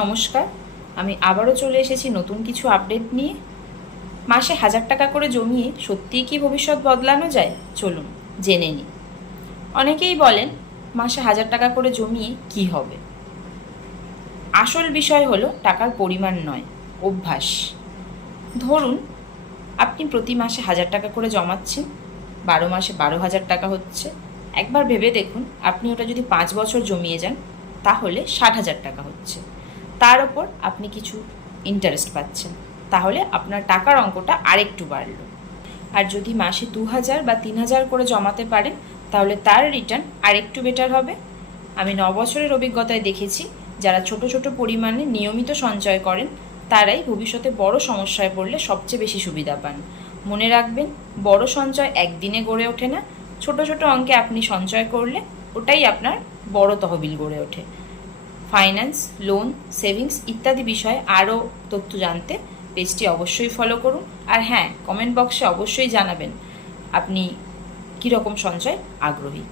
নমস্কার, আমি আবারও চলে এসেছি নতুন কিছু আপডেট নিয়ে। মাসে 1000 টাকা করে জমিয়ে সত্যিই কি ভবিষ্যৎ বদলানো যায়? চলুন জেনে নিই। অনেকেই বলেন মাসে 1000 টাকা করে জমিয়ে কি হবে। আসল বিষয় হলো টাকার পরিমাণ নয়, অভ্যাস। ধরুন আপনি প্রতি মাসে 1000 টাকা করে জমাচ্ছেন, 12 মাসে 12,000 টাকা হচ্ছে। একবার ভেবে দেখুন, আপনি ওটা যদি 5 বছর জমিয়ে যান তাহলে 60,000 টাকা হচ্ছে। তার ওপর আপনি কিছু ইন্টারেস্ট পাচ্ছেন, তাহলে আপনার টাকার অঙ্কটা আরেকটু বাড়ল। আর যদি মাসে 2,000 বা 3,000 করে জমাতে পারেন তাহলে তার রিটার্ন আরেকটু বেটার হবে। আমি 9 বছরের অভিজ্ঞতায় দেখেছি, যারা ছোট ছোট পরিমাণে নিয়মিত সঞ্চয় করেন তারাই ভবিষ্যতে বড় সমস্যায় পড়লে সবচেয়ে বেশি সুবিধা পান। মনে রাখবেন, বড় সঞ্চয় একদিনে গড়ে ওঠে না, ছোট ছোট অঙ্কে আপনি সঞ্চয় করলে ওটাই আপনার বড় তহবিল গড়ে ওঠে। ফাইন্যান্স, লোন, সেভিংস ইত্যাদি বিষয়ে আরও তথ্য জানতে পেজটি অবশ্যই ফলো করুন। আর হ্যাঁ, কমেন্ট বক্সে অবশ্যই জানাবেন আপনি কীরকম সঞ্চয় আগ্রহী।